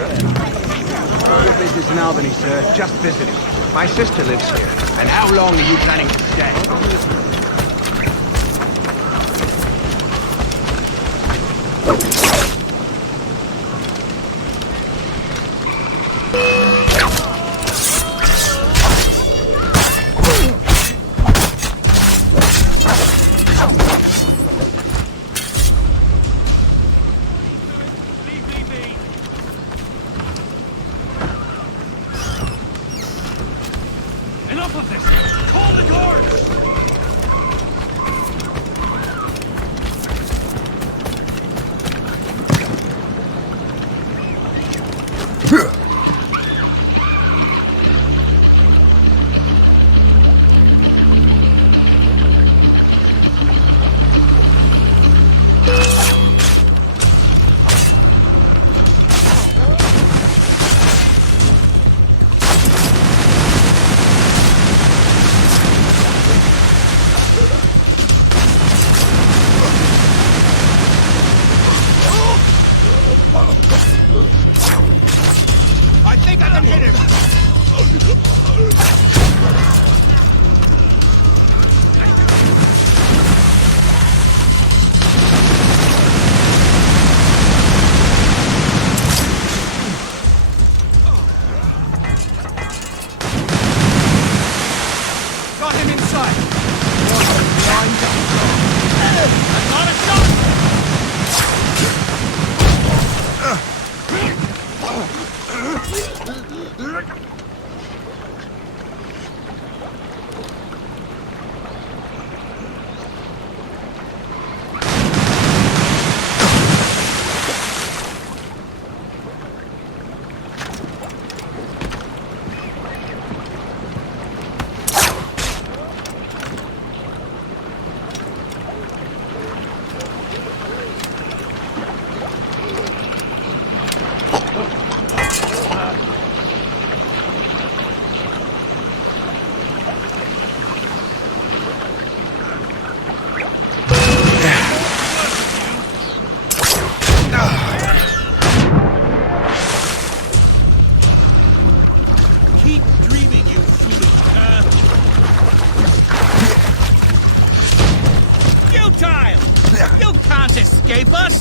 Your business in Albany, sir. Just visiting. My sister lives here. And how long are you planning to stay? Enough of this! Call the guards! I think I can hit him! Got him inside! I got a shot! Keep dreaming, you foolish cur! Futile! You can't escape us!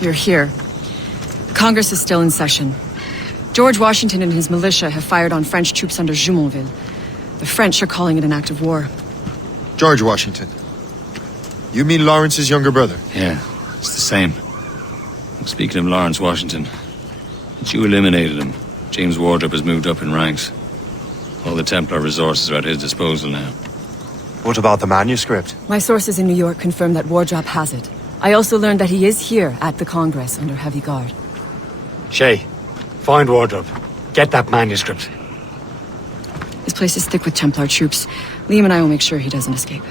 You're here. Congress is still in session. George Washington and his militia have fired on French troops under Jumonville. The French are calling it an act of war. George Washington. You mean Lawrence's younger brother? Yeah, it's the same. Speaking of Lawrence Washington, since you eliminated him, James Wardrop has moved up in ranks. All the Templar resources are at his disposal now. What about the manuscript? My sources in New York confirm that Wardrop has it. I also learned that he is here at the Congress under heavy guard. Shay, find Wardrop. Get that manuscript. His place is thick with Templar troops. Liam and I will make sure he doesn't escape.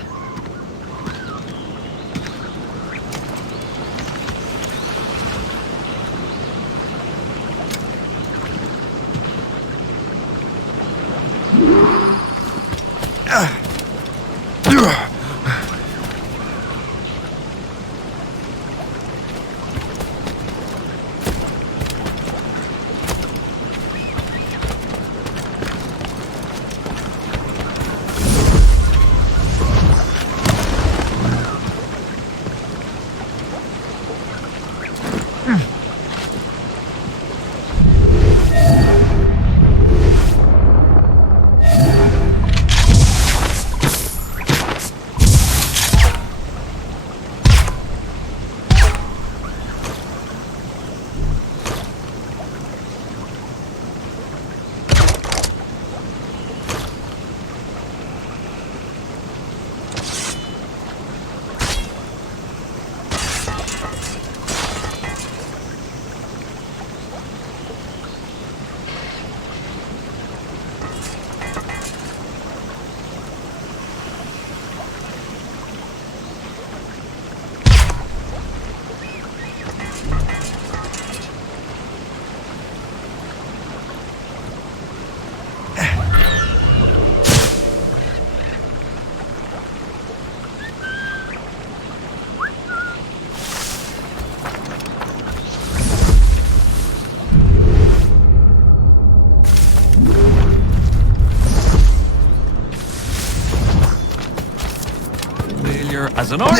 in order.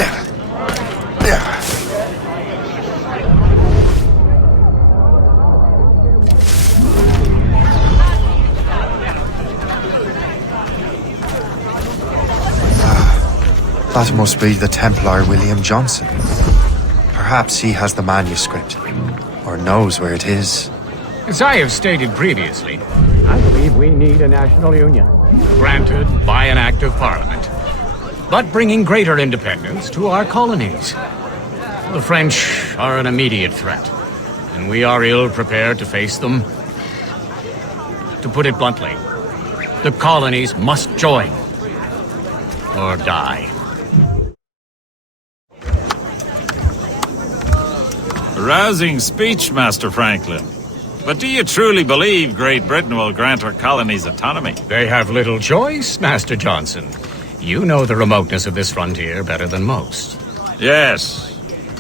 That must be the Templar William Johnson. Perhaps he has the manuscript, or knows where it is. As I have stated previously, I believe we need a national union, granted by an act of parliament, but bringing greater independence to our colonies. The French are an immediate threat, and we are ill prepared to face them. To put it bluntly, the colonies must join, or die. Rousing speech, Master Franklin. But do you truly believe Great Britain will grant her colonies autonomy? They have little choice, Master Johnson. You know the remoteness of this frontier better than most. Yes,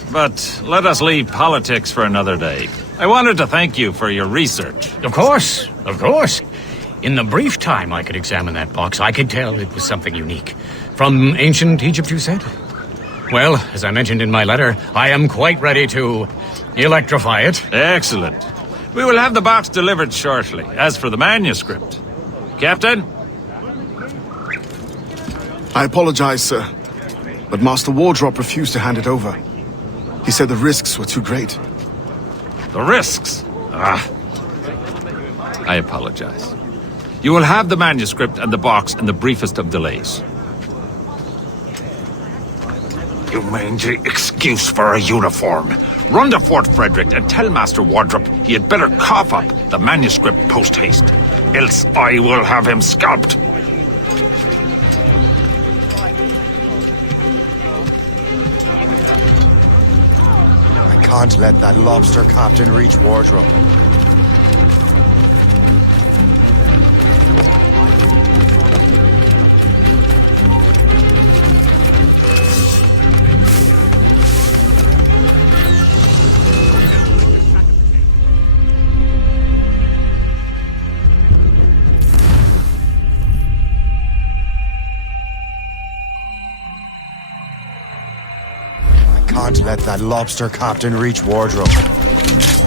but let us leave politics for another day. I wanted to thank you for your research. Of course, of course. In the brief time I could examine that box, I could tell it was something unique. From ancient Egypt, you said? Well, as I mentioned in my letter, I am quite ready to electrify it. Excellent. We will have the box delivered shortly. As for the manuscript... Captain? I apologize, sir, but Master Wardrop refused to hand it over. He said the risks were too great. The risks? Ah. I apologize. You will have the manuscript and the box in the briefest of delays. You mangy excuse for a uniform. Run to Fort Frederick and tell Master Wardrop he had better cough up the manuscript post-haste. Else I will have him scalped. I can't let that lobster captain reach Wardrobe. Can't let that lobster captain reach Wardrobe. Depends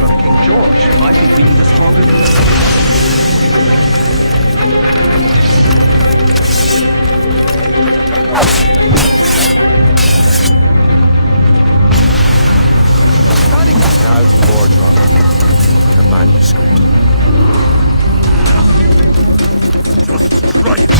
on King George. I think we need a stronger... Now to Wardrobe. The manuscript. Just right.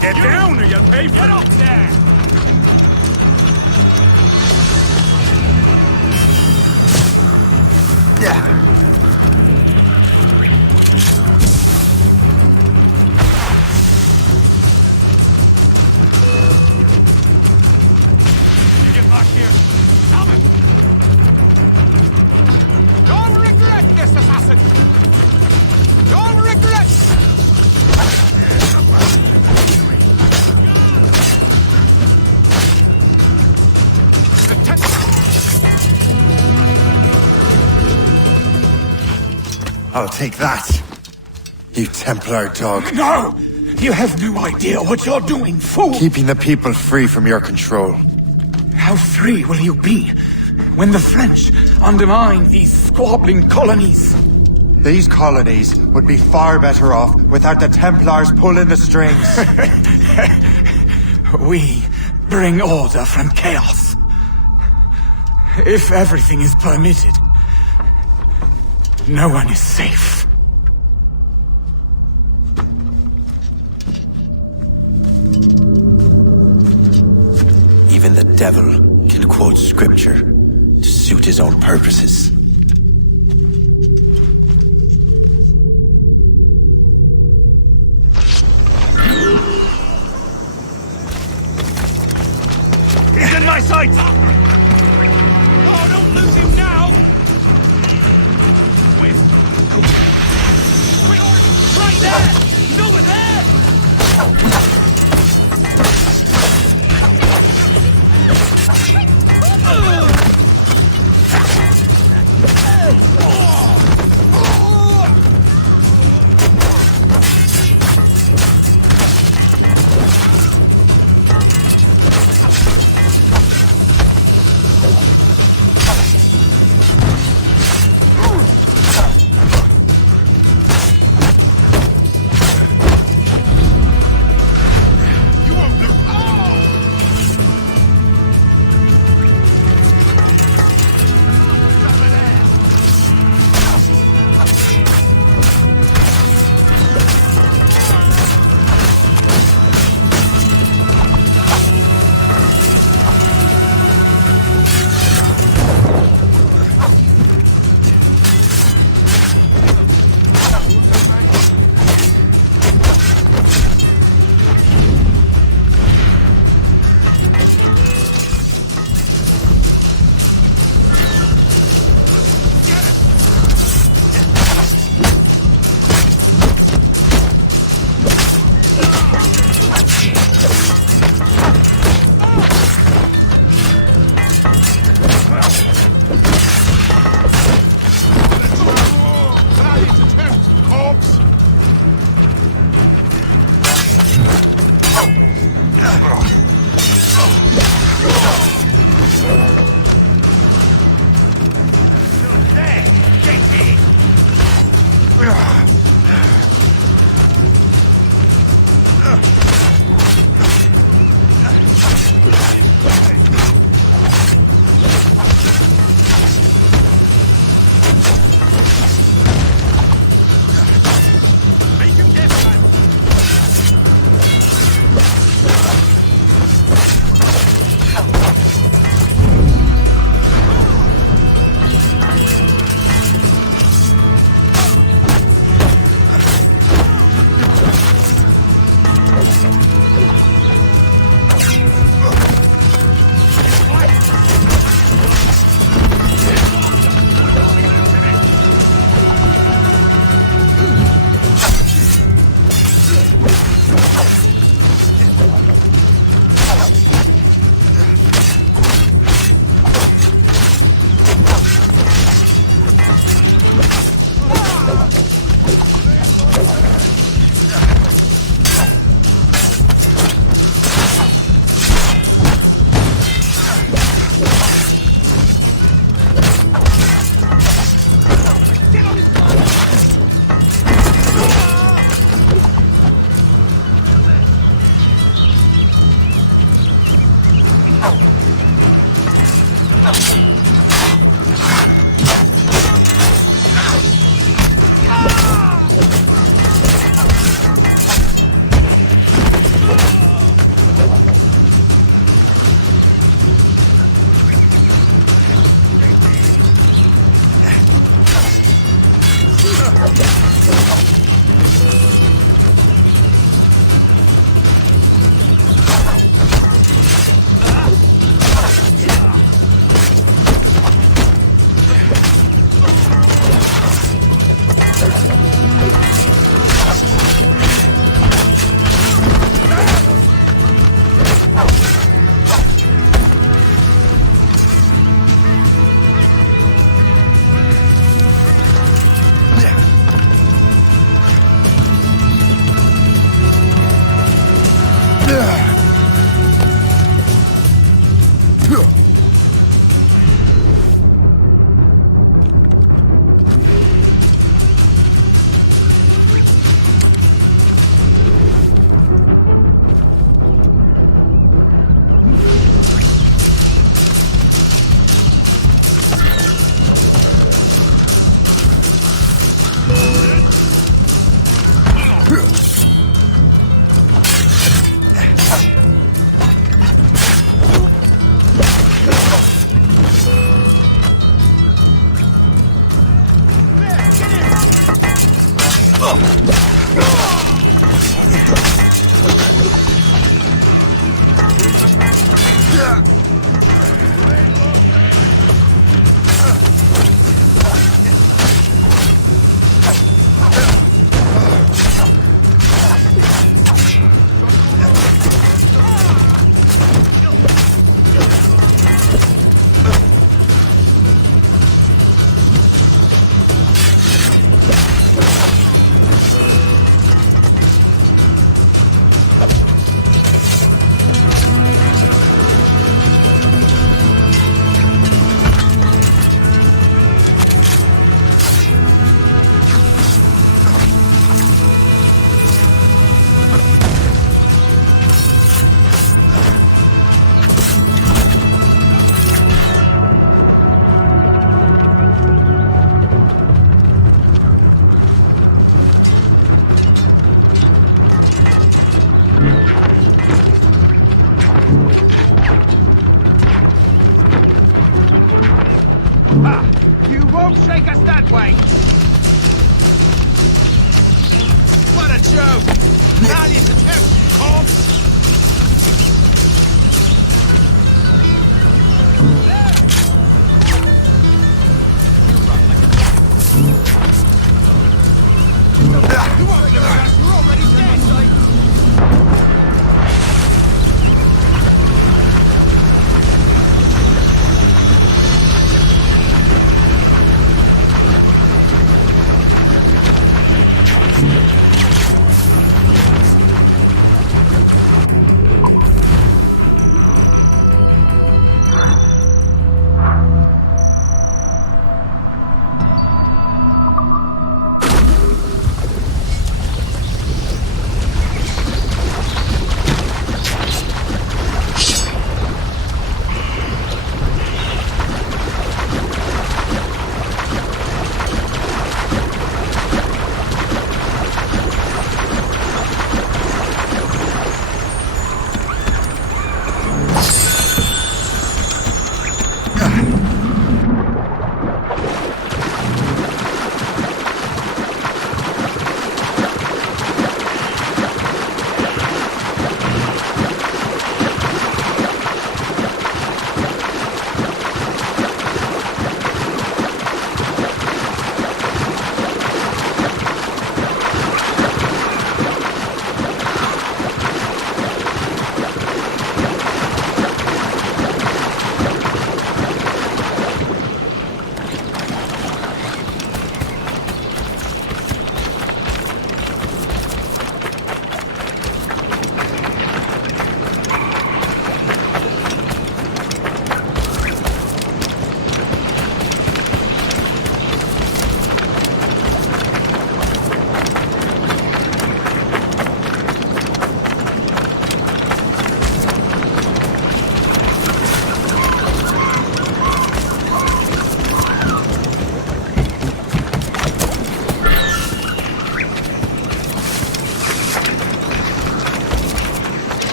Get down or you'll pay for it. Get up there! I'll take that. You Templar dog. No! You have no idea what you're doing, fool! Keeping the people free from your control. How free will you be when the French undermine these squabbling colonies? These colonies would be far better off without the Templars pulling the strings. We bring order from chaos. If everything is permitted, no one is safe. Even the devil can quote scripture to suit his own purposes. He's in my sights! Oh, don't lose him now! Quick! Right there! He's over there!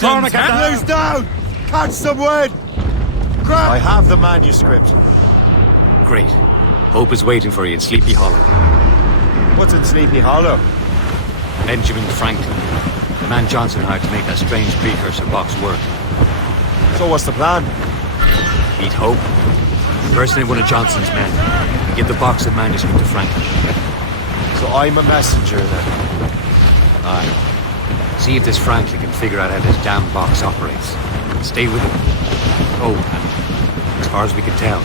Washington! Templar's down! Catch some wind! Grab! I have the manuscript. Great. Hope is waiting for you in Sleepy Hollow. What's in Sleepy Hollow? Benjamin Franklin. The man Johnson hired to make that strange precursor box work. So what's the plan? Meet Hope. Personate one of Johnson's men. And give the box of manuscript to Franklin. So I'm a messenger then? Aye. See if this Franklin can figure out how this damn box operates. Stay with him. Oh, and as far as we can tell,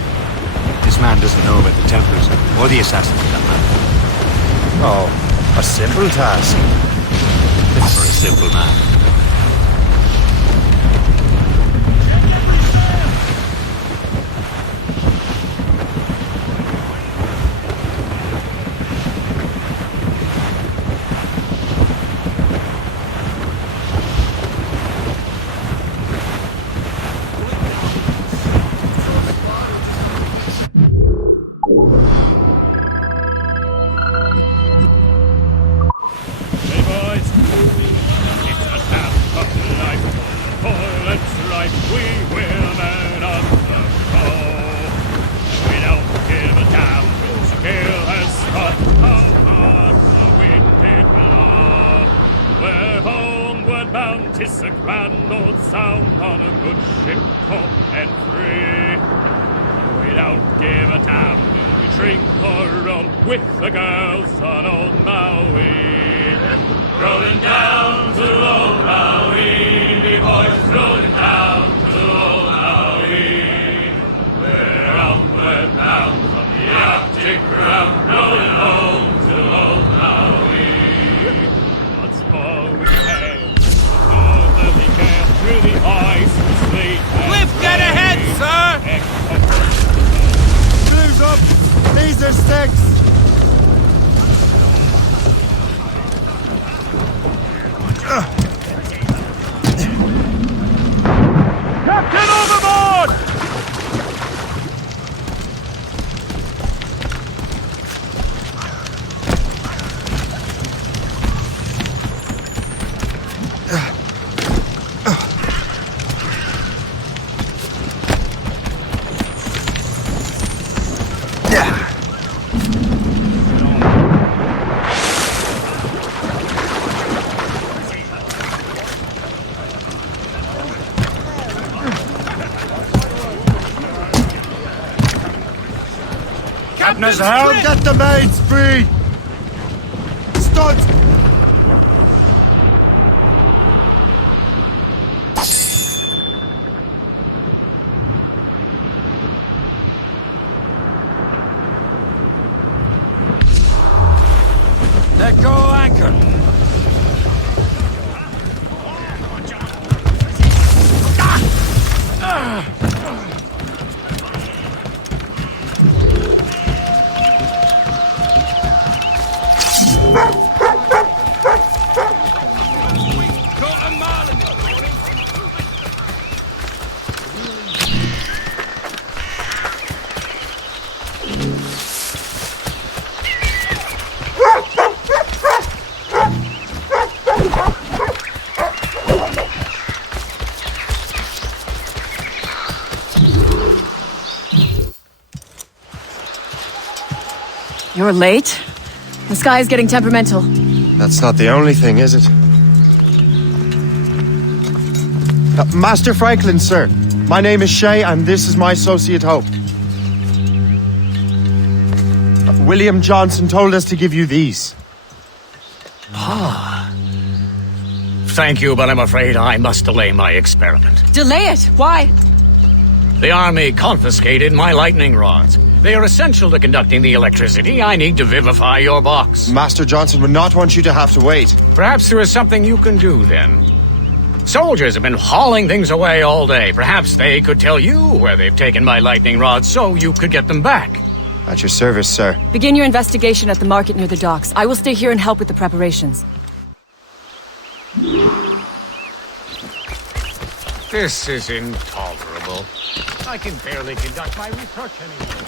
this man doesn't know about the Templars or the assassins for that matter. Oh, a simple task. For a simple man. Tis a grand old sound on a good ship, home and free. We don't give a damn when we drink or rum with the girls on old Maui. Rolling down to old Maui, me boys, rolling down to old Maui. We're onward bound from the Arctic ground, rolling home to old Maui. What's more we have? Through the ice and sleet. Cliff, get ahead, sir! Blues up! These are sticks! Captain overboard! Captain's helm! Get the maids free! Studs! Let go anchor! You're late? The sky is getting temperamental. That's not the only thing, is it? Master Franklin, sir. My name is Shay, and this is my associate Hope. William Johnson told us to give you these. Thank you, but I'm afraid I must delay my experiment. Delay it? Why? The army confiscated my lightning rods. They are essential to conducting the electricity I need to vivify your box. Master Johnson would not want you to have to wait. Perhaps there is something you can do, then. Soldiers have been hauling things away all day. Perhaps they could tell you where they've taken my lightning rods so you could get them back. At your service, sir. Begin your investigation at the market near the docks. I will stay here and help with the preparations. This is intolerable. I can barely conduct my research anymore.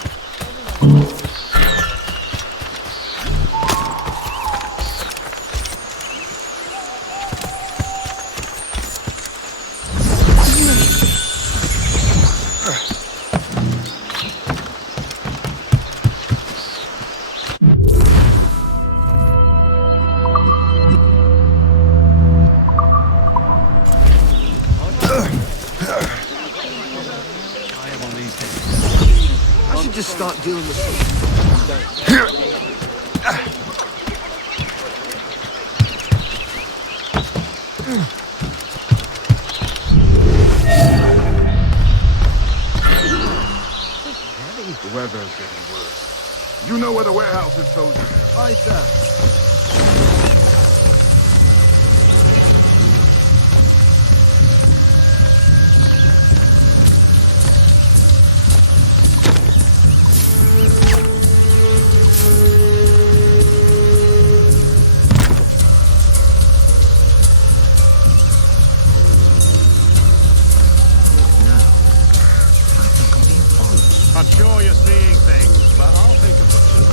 start dealing with The weather's getting worse. You know where the warehouse is, soldier? Aye, sir. I'm sure you're seeing things, but I'll take a picture.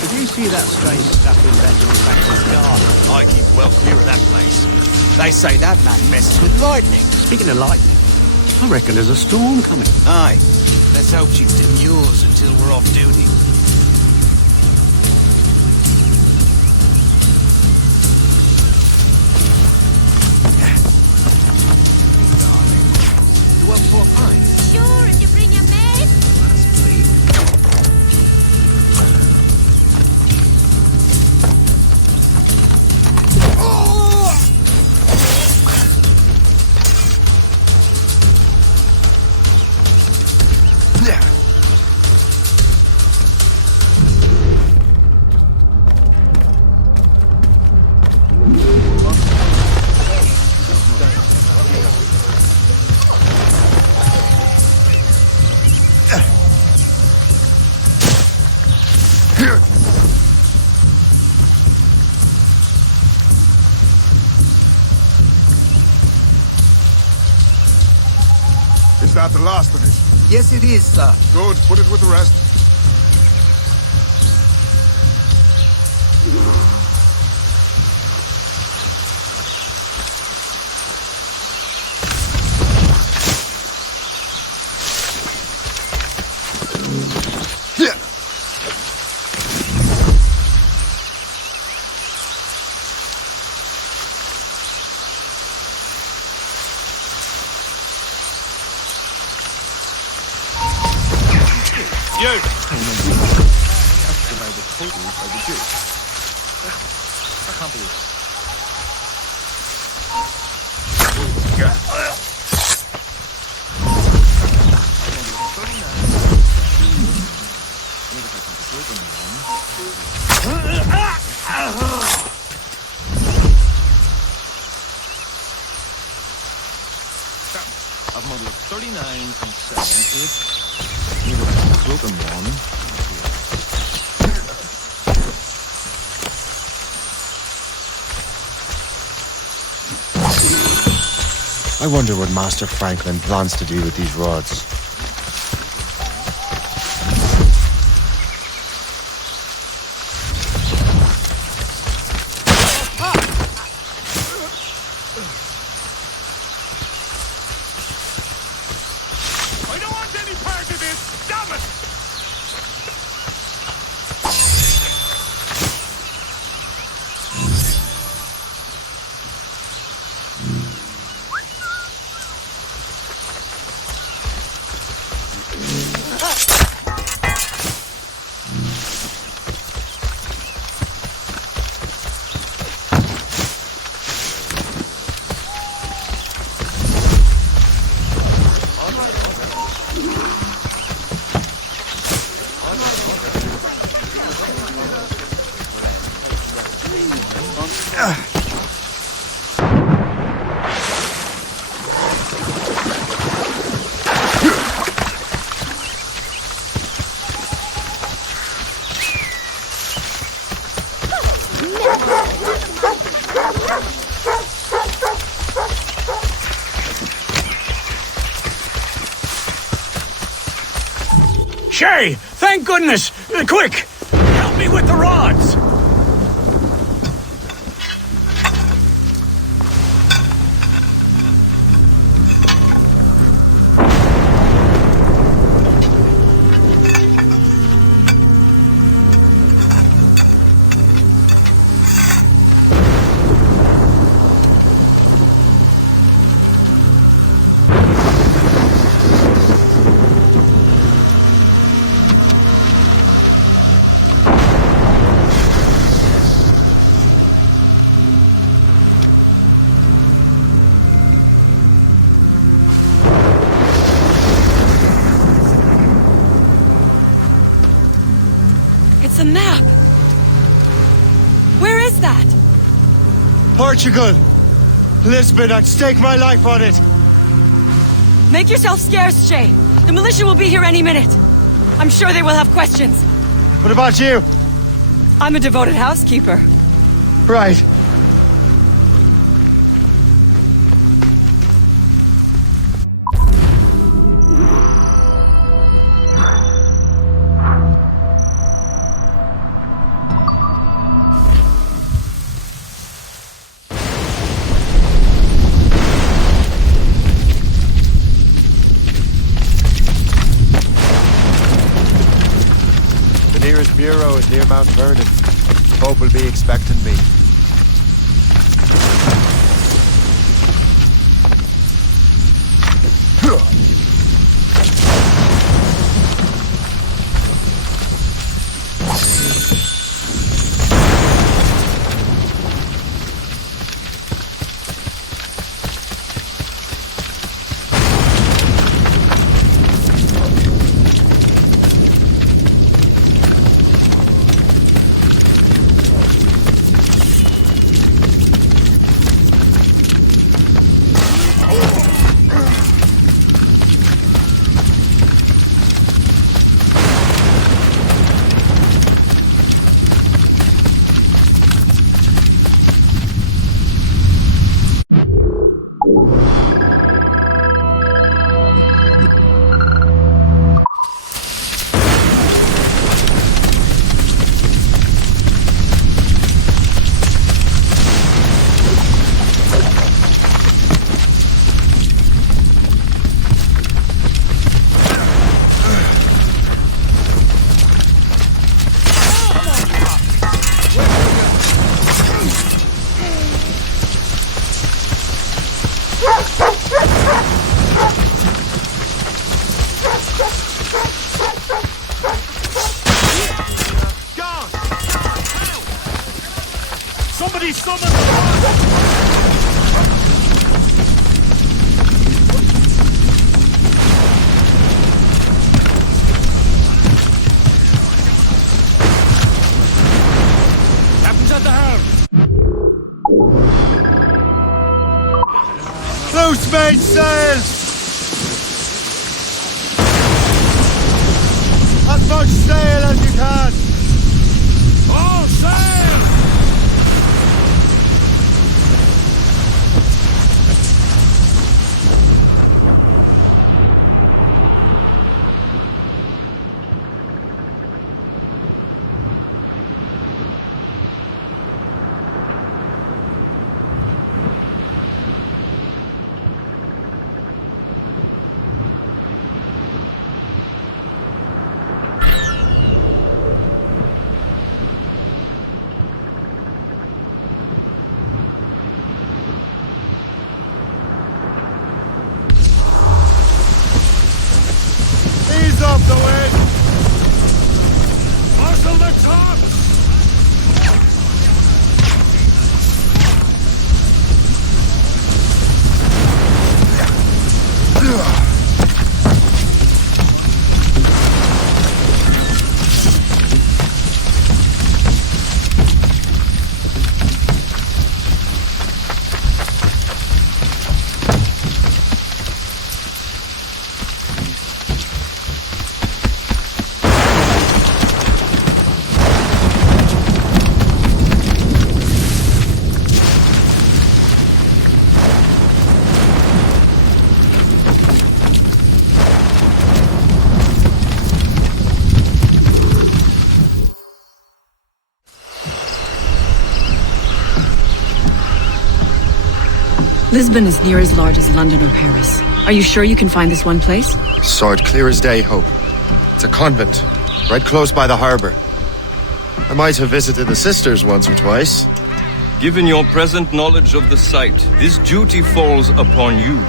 Did you see that strange stuff in Benjamin Franklin's garden? I keep well clear of that place. They say that man messes with lightning. Speaking of lightning, I reckon there's a storm coming. Aye. Let's hope she demurs until we're off duty. You up for a pint? Sure, if you bring your maid. Is that the last of it? Yes, it is, sir. Good, put it with the rest. I've modeled 39 and 7 to it. Need a broken one. I wonder what Master Franklin plans to do with these rods. I don't want any part of this! Damn it! Shay! Thank goodness! Quick! Help me with the rods! It's a map! Where is that? Portugal! Lisbon, I'd stake my life on it! Make yourself scarce, Shay. The militia will be here any minute. I'm sure they will have questions. What about you? I'm a devoted housekeeper. Right. The nearest bureau is near Mount Vernon. Pope will be expecting me. Somebody summon the Captain's at the helm. Loose mainsail! As much sail as you can! All sail! Ease up the wind! Marshal the tops! Lisbon is near as large as London or Paris. Are you sure you can find this one place? Saw it clear as day, Hope. It's a convent, right close by the harbour. I might have visited the sisters once or twice. Given your present knowledge of the site, this duty falls upon you.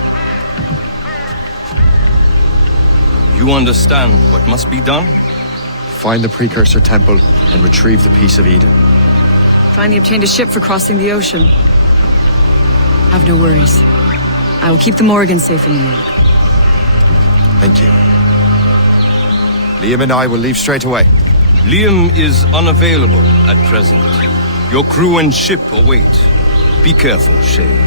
You understand what must be done? Find the precursor temple and retrieve the Piece of Eden. Finally obtained a ship for crossing the ocean. Have no worries. I will keep the Morrigan safe in New York. Thank you. Liam and I will leave straight away. Liam is unavailable at present. Your crew and ship await. Be careful, Shay.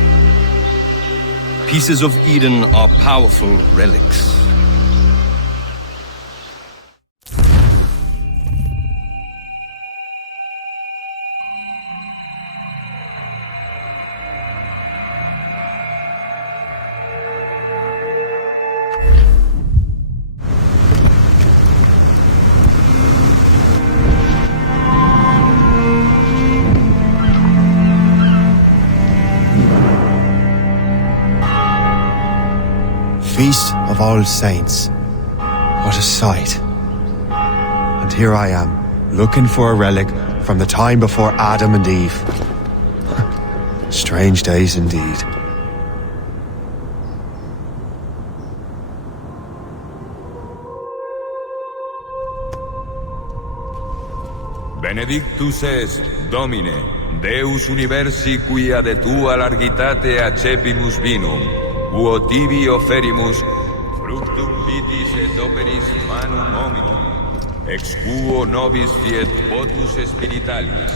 Pieces of Eden are powerful relics. Feast of All Saints. What a sight. And here I am, looking for a relic from the time before Adam and Eve. Strange days indeed. Benedictus est, Domine, Deus universi quia de tua largitate accepimus vinum, uo tibi offerimus fructum vitis et operis manum hominum, ex quo nobis fiet votus spiritualis.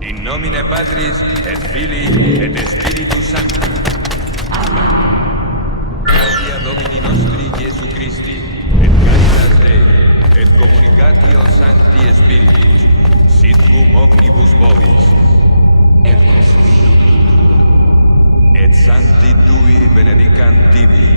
In nomine Patris et Filii et Spiritus Sancti. Amen. Gratia Domini nostri Iesu Christi, et caritas Dei, et communicatio Sancti Spiritus, sit cum omnibus vobis. Et Sancti Tui benedicant tibi.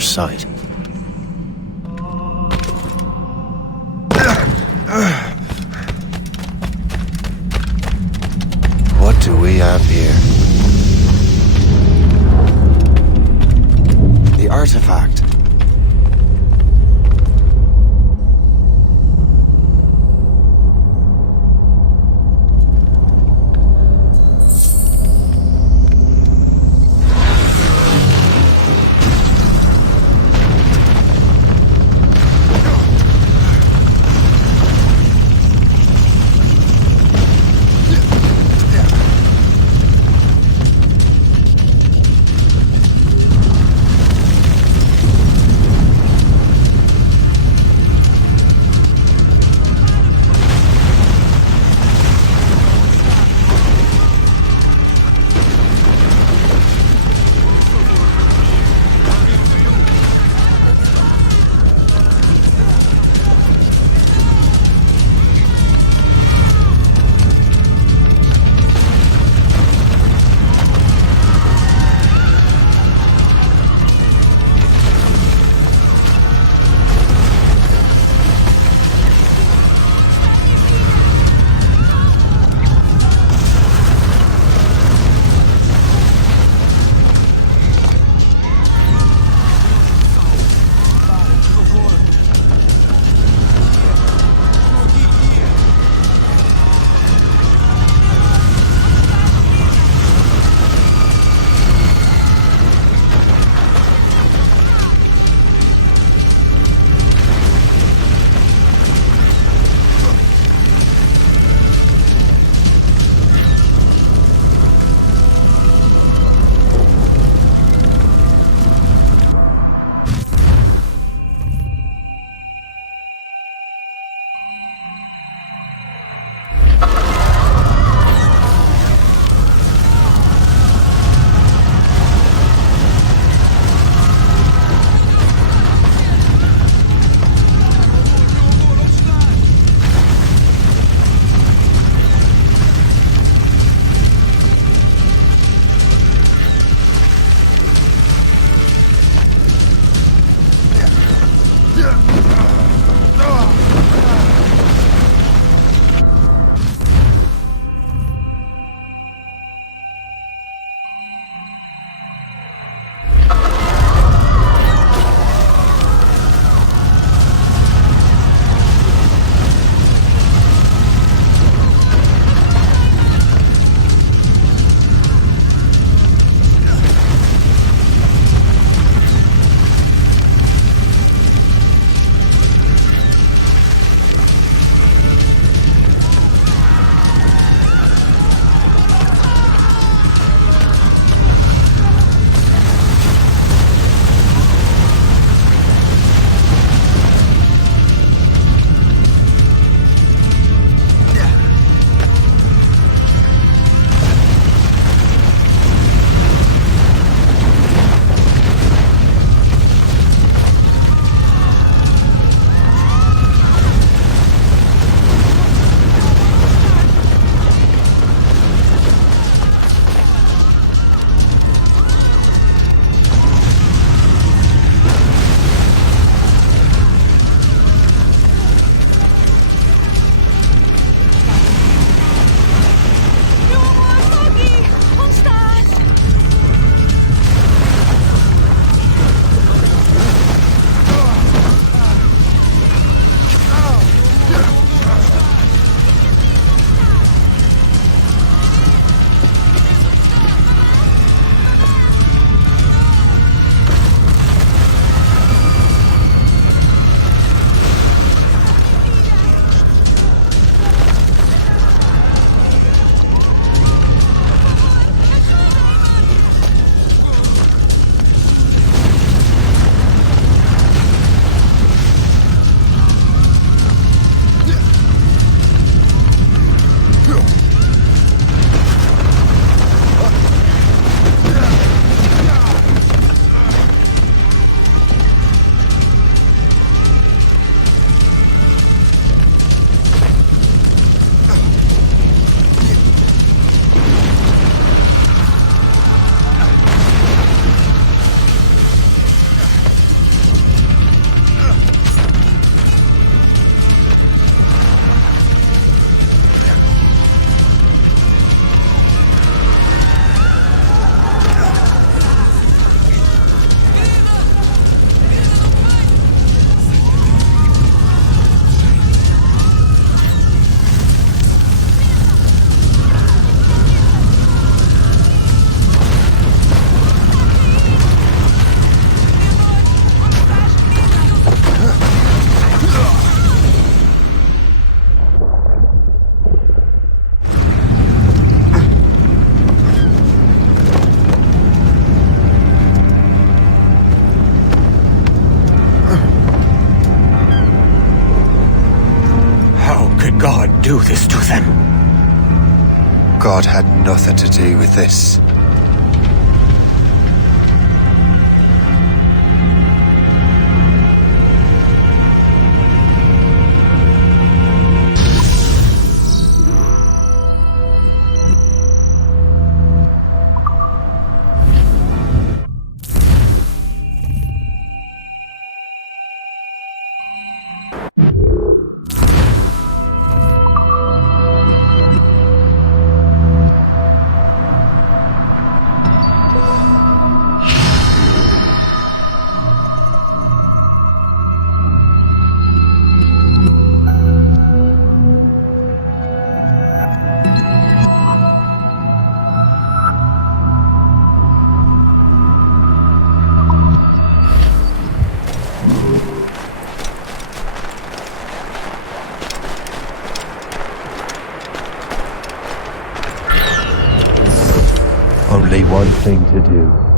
Site. What do we have here? The artifact. do this to them? God had nothing to do with this. Only one thing to do.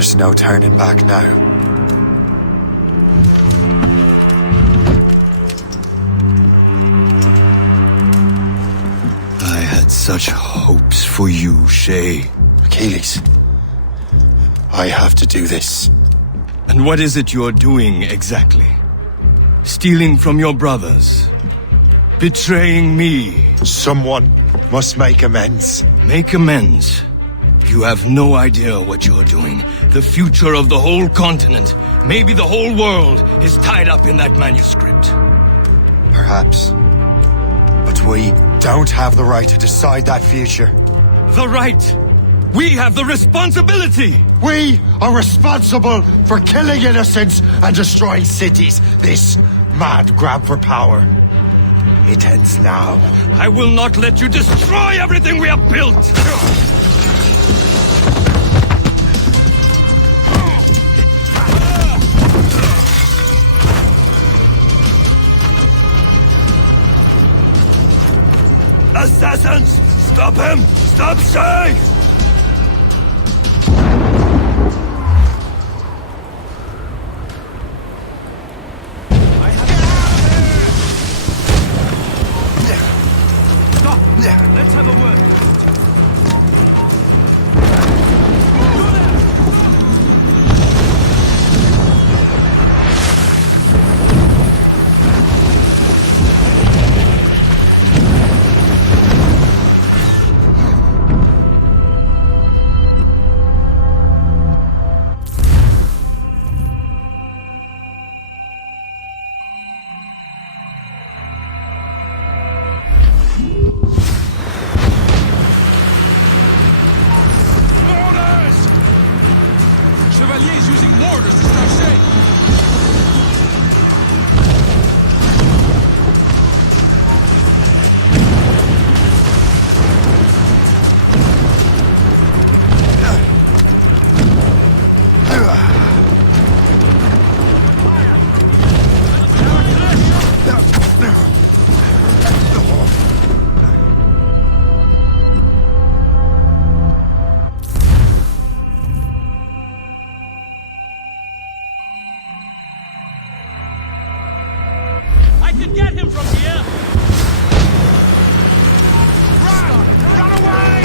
There's no turning back now. I had such hopes for you, Shay. Achilles, I have to do this. And what is it you're doing exactly? Stealing from your brothers? Betraying me? Someone must make amends. Make amends? You have no idea what you're doing. The future of the whole continent, maybe the whole world, is tied up in that manuscript. Perhaps. But we don't have the right to decide that future. The right? We have the responsibility! We are responsible for killing innocents and destroying cities. This mad grab for power. It ends now. I will not let you destroy everything we have built! Assassins! Stop him! Stop Shay! Let's have a word. orders to start Shay. I can get him from here! Run! Run away!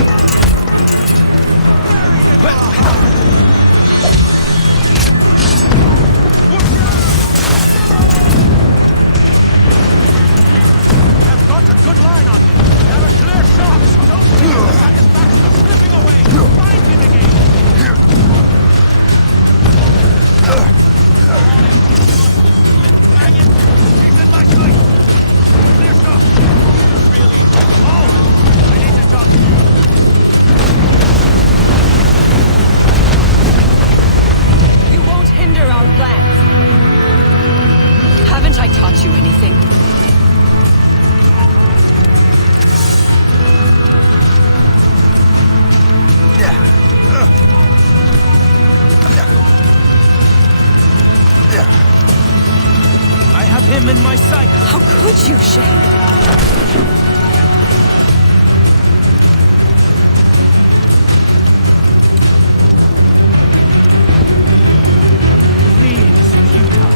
I've got a good line on him. There are clear shots. Don't feel the satisfaction of slipping away. Find him again. Hang it. He's in my sight. Clear shot. Really? Oh! I need to talk to you. You won't hinder our plans. Haven't I taught you anything? I have him in my sight. How could you, Shane? Please, Utah.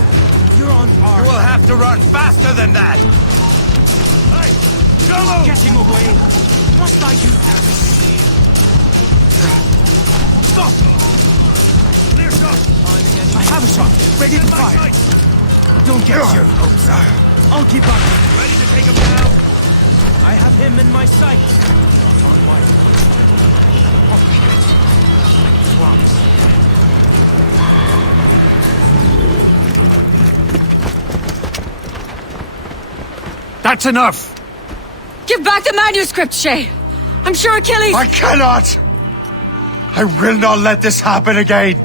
You're on our... You will have to run faster than that! Hey! Jolo! Getting away! Must I use everything here? Stop! Clear shot! I have a shot. Ready to fire. Don't get your hopes up. I'll keep up. Ready to take him down? I have him in my sight. On my... Promise. That's enough! Give back the manuscript, Shay! I'm sure Achilles... I cannot! I will not let this happen again!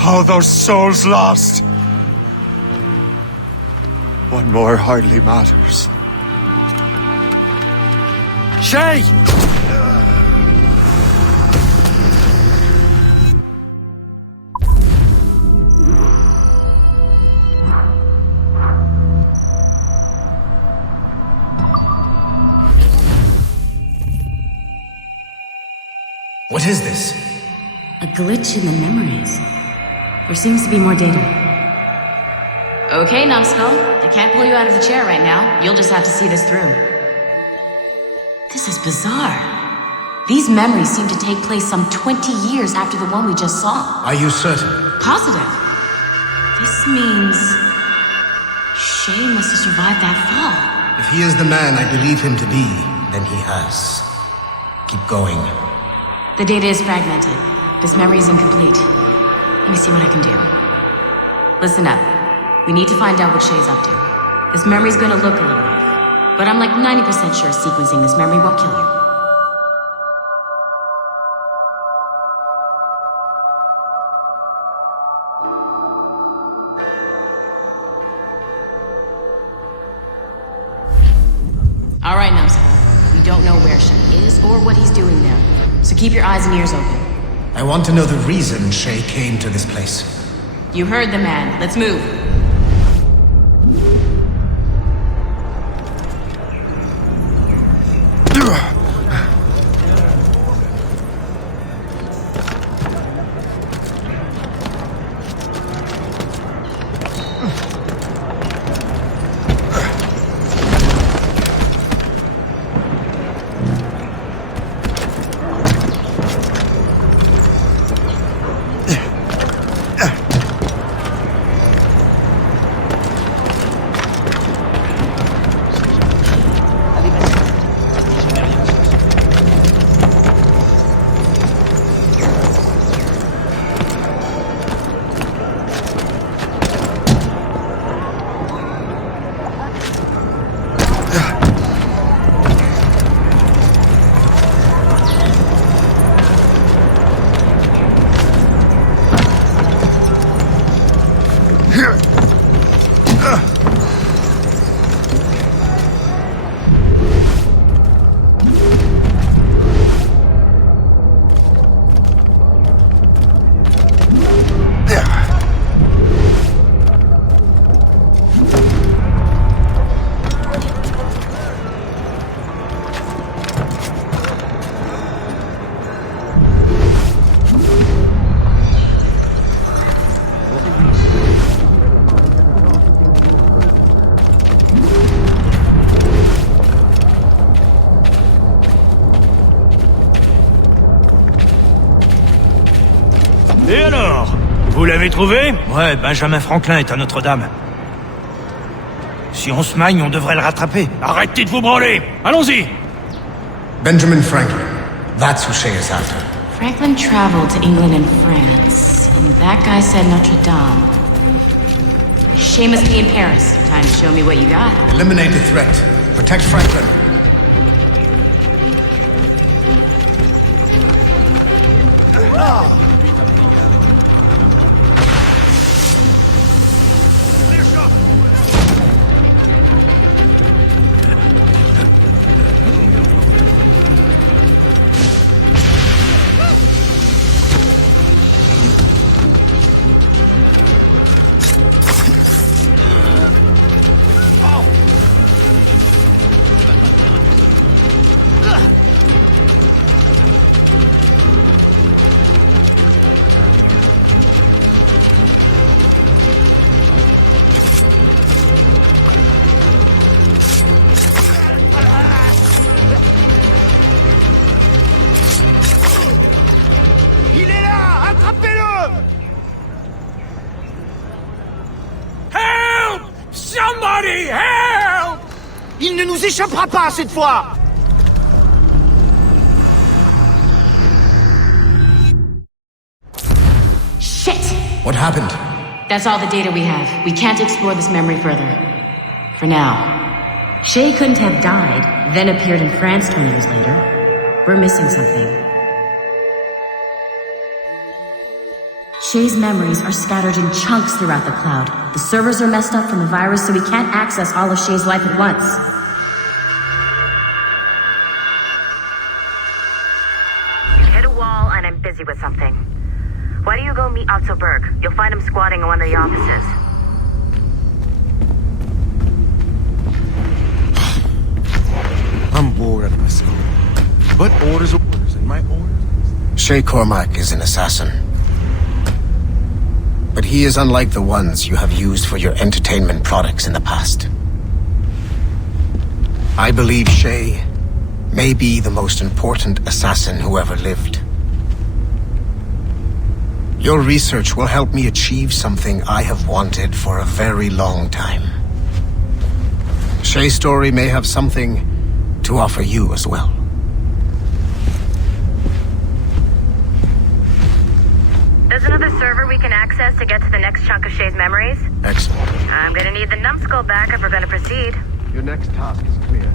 All those souls lost! One more hardly matters. Shay! What is this? A glitch in the memories. There seems to be more data. Okay, Numbskull. I can't pull you out of the chair right now. You'll just have to see this through. This is bizarre. These memories seem to take place some 20 years after the one we just saw. Are you certain? Positive. This means... Shay must have survived that fall. If he is the man I believe him to be, then he has. Keep going. The data is fragmented. This memory is incomplete. Let me see what I can do. Listen up. We need to find out what Shay's up to. This memory's gonna look a little off, but I'm like 90% sure sequencing this memory won't kill you. Alright, Numbskull. We don't know where Shay is or what he's doing there, so keep your eyes and ears open. I want to know the reason Shay came to this place. You heard the man. Let's move. Et alors? Vous l'avez trouvé? Ouais, Benjamin Franklin est à Notre-Dame. Si on se magne, on devrait le rattraper. Arrêtez de vous branler! Allons-y! Benjamin Franklin. That's who Shay is after. Franklin traveled to England and France, and that guy said Notre Dame. Shay must be in Paris. Time to show me what you got. Eliminate the threat. Protect Franklin. Il ne nous échappera pas cette fois! Shit! What happened? That's all the data we have. We can't explore this memory further. For now. Shay couldn't have died, then appeared in France 20 years later. We're missing something. Shay's memories are scattered in chunks throughout the cloud. The servers are messed up from the virus, so we can't access all of Shay's life at once. Hit a wall, and I'm busy with something. Why don't you go meet Otto Berg? You'll find him squatting in one of the offices. I'm bored out of my skull. But orders are orders, and my orders... Shay Cormac is an assassin. But he is unlike the ones you have used for your entertainment products in the past. I believe Shay may be the most important assassin who ever lived. Your research will help me achieve something I have wanted for a very long time. Shay's story may have something to offer you as well. There's another server we can access to get to the next chunk of Shay's memories. Excellent. I'm gonna need the numbskull back if we're gonna proceed. Your next task is clear.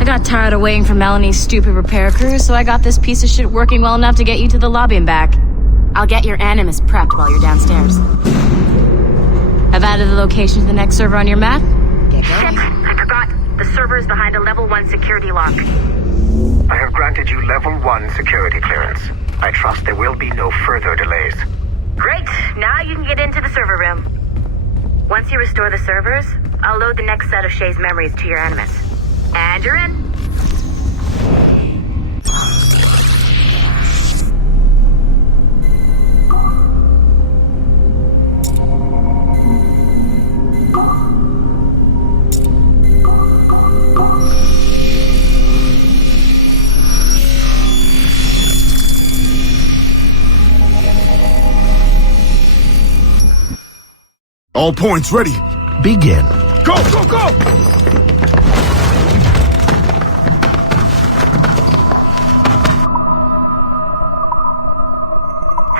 I got tired of waiting for Melanie's stupid repair crew, so I got this piece of shit working well enough to get you to the lobby and back. I'll get your Animus prepped while you're downstairs. I've added the location to the next server on your map. Get going. Shit! I forgot. The server is behind a level 1 security lock. I have granted you level 1 security clearance. I trust there will be no further delays. Great! Now you can get into the server room. Once you restore the servers, I'll load the next set of Shay's memories to your Animus. And you're in. All points ready. Begin. Go, go, go!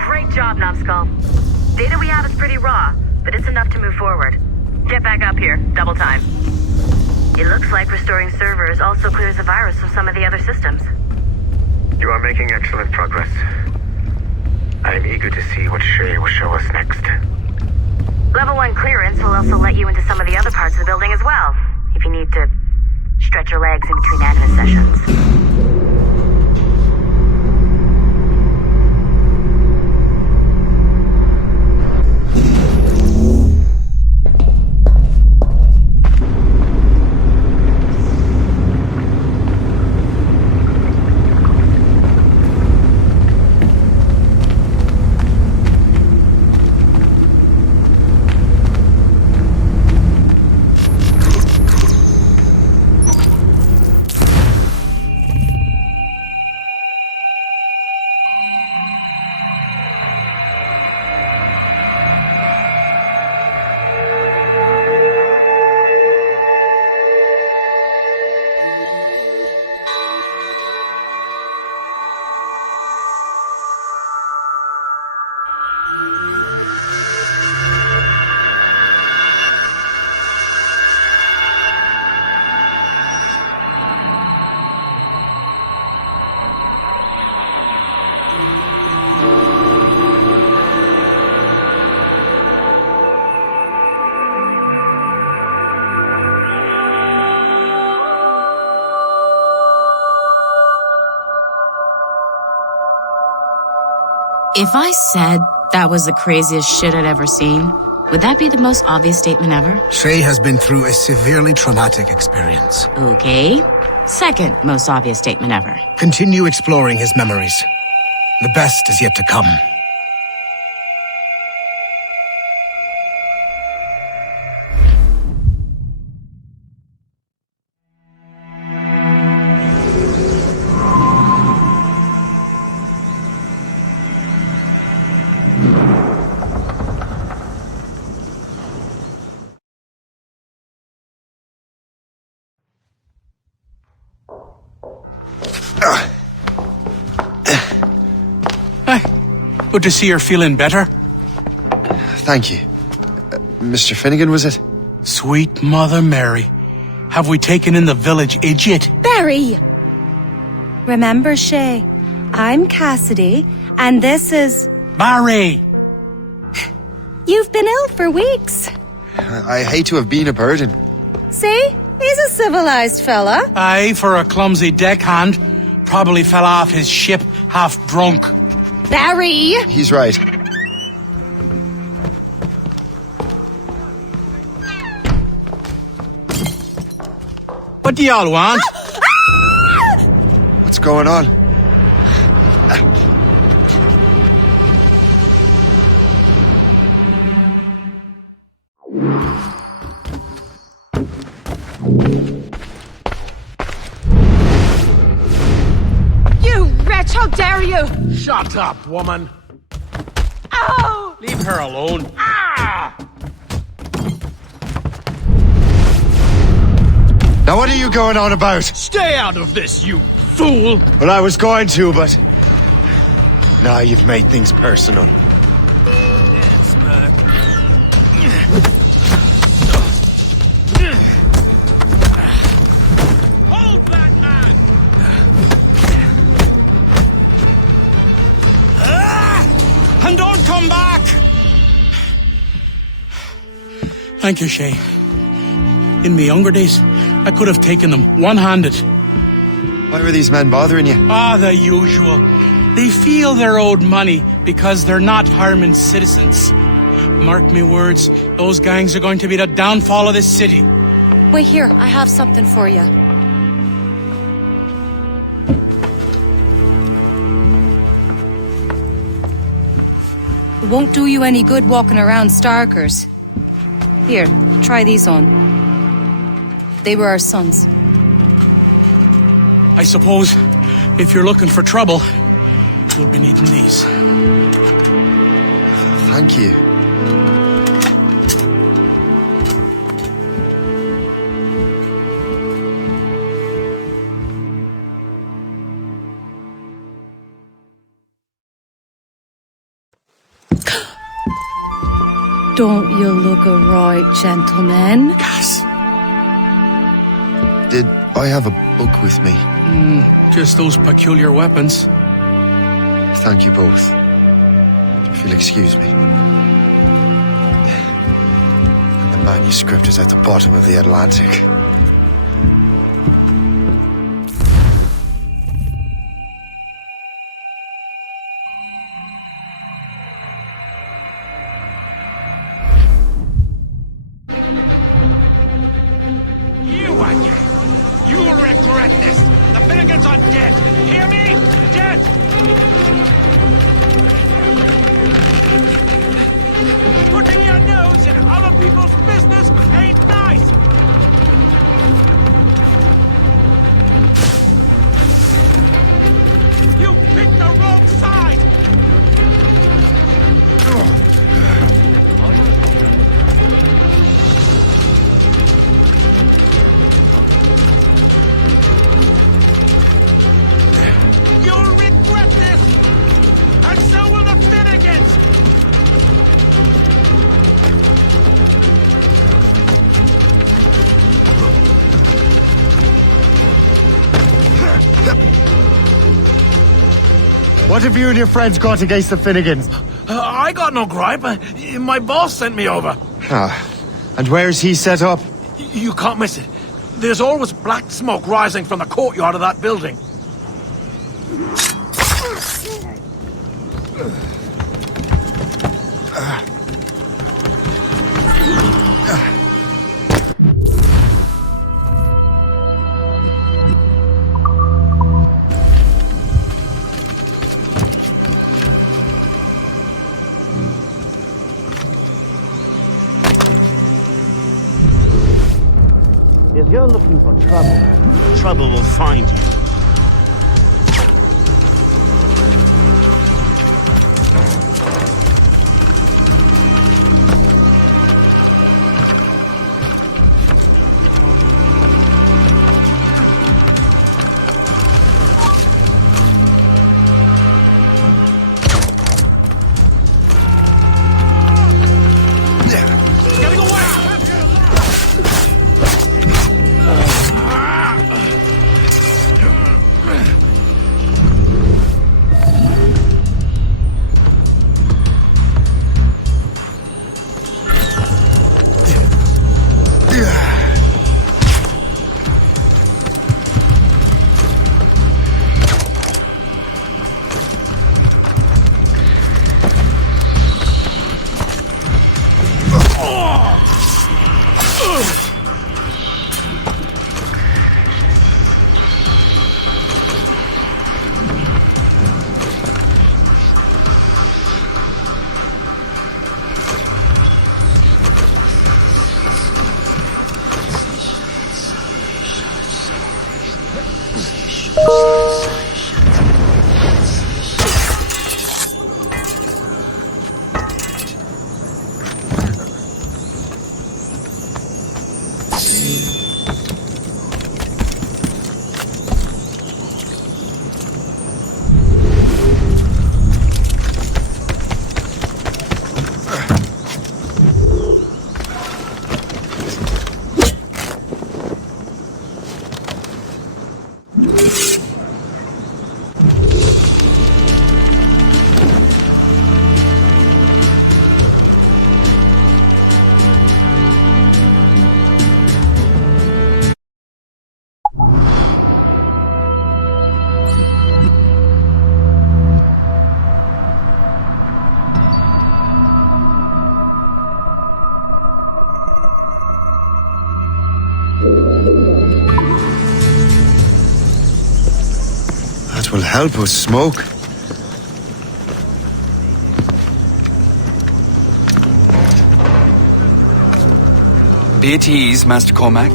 Great job, Numbskull. Data we have is pretty raw, but it's enough to move forward. Get back up here. Double time. It looks like restoring servers also clears the virus from some of the other systems. You are making excellent progress. I am eager to see what Shay will show us next. Level 1 clearance will also let you into some of the other parts of the building as well, if you need to stretch your legs in between Animus sessions. If I said that was the craziest shit I'd ever seen, would that be the most obvious statement ever? Shay has been through a severely traumatic experience. Okay. Second most obvious statement ever. Continue exploring his memories. The best is yet to come. Good to see you're feeling better. Thank you. Mr. Finnegan, was it? Sweet Mother Mary. Have we taken in the village idiot? Barry! Remember, Shay, I'm Cassidy, and this is... Barry! You've been ill for weeks. I hate to have been a burden. See? He's a civilized fella. Aye, for a clumsy deckhand. Probably fell off his ship half drunk. Barry! He's right. What do y'all want? What's going on? You wretch, how dare you! Shut up, woman. Ow! Leave her alone. Now what are you going on about? Stay out of this, you fool! Well, I was going to, but... Now you've made things personal. Dance back. Hold that man! And don't come back! Thank you, Shay. In my younger days, I could have taken them one-handed. Why were these men bothering you? The usual. They feel they're owed money because they're not harming citizens. Mark me words, those gangs are going to be the downfall of this city. Wait here, I have something for you. It won't do you any good walking around Starkers. Here, try these on. They were our sons. I suppose, if you're looking for trouble, you'll be needing these. Thank you. Don't you look a right gentleman? Gas. Did I have a book with me? Just those peculiar weapons. Thank you both. If you'll excuse me. The manuscript is at the bottom of the Atlantic. You'll regret this! The Finnegans are dead! Hear me? Dead! Putting your nose in other people's business ain't nice! You picked the wrong side! You'll regret this! And so will the Finnegans! What have you and your friends got against the Finnegans? I got no gripe. My boss sent me over. And where's he set up? You can't miss it. There's always black smoke rising from the courtyard of that building. If you're looking for trouble, trouble will find you. That will help us smoke. Be at ease, Master Cormac.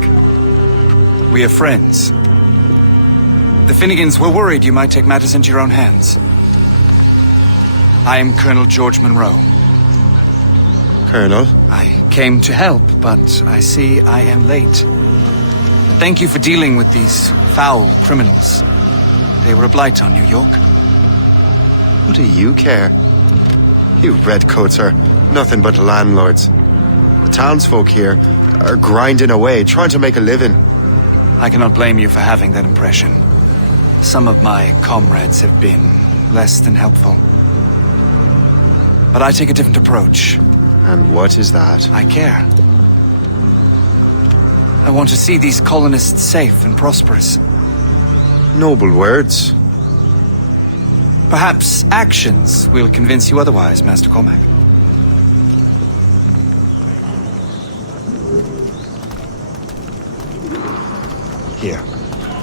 We are friends. The Finnegans were worried you might take matters into your own hands. I am Colonel George Monroe. Colonel? I came to help, but I see I am late. Thank you for dealing with these foul criminals. They were a blight on New York. What do you care? You redcoats are nothing but landlords. The townsfolk here are grinding away, trying to make a living. I cannot blame you for having that impression. Some of my comrades have been less than helpful. But I take a different approach. And what is that? I care. I want to see these colonists safe and prosperous. Noble words. Perhaps actions will convince you otherwise, Master Cormac. Here.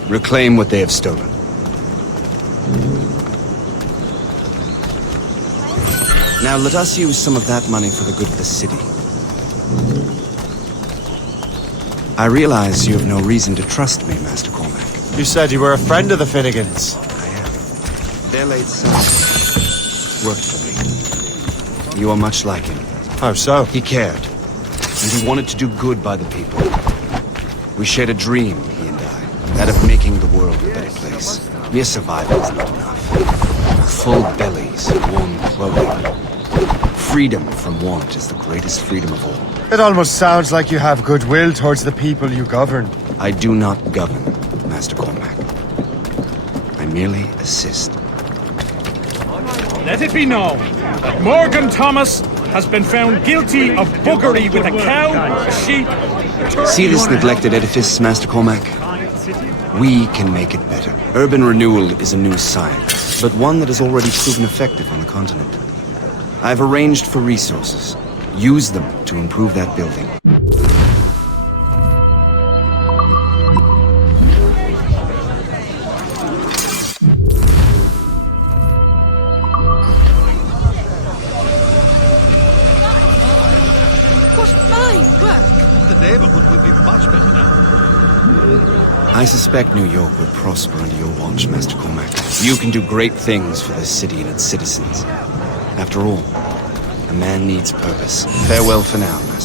Reclaim what they have stolen. Now let us use some of that money for the good of the city. I realize you have no reason to trust me, Master Cormac. You said you were a friend of the Finnegans. I am. Their late son worked for me. You are much like him. How so? He cared, and he wanted to do good by the people. We shared a dream, he and I, that of making the world a better place. Mere survival is not enough. Full bellies, warm clothing. Freedom from want is the greatest freedom of all. It almost sounds like you have goodwill towards the people you govern. I do not govern, Master Cormac. I merely assist. Let it be known that Morgan Thomas has been found guilty of buggery with a cow, a sheep, a turkey. See this neglected edifice, Master Cormac? We can make it better. Urban renewal is a new science, but one that has already proven effective on the continent. I've arranged for resources. Use them to improve that building. The neighborhood would be much better now. I suspect New York will prosper under your watch, Master Cormac. You can do great things for this city and its citizens. After all, a man needs purpose. Farewell for now, Master.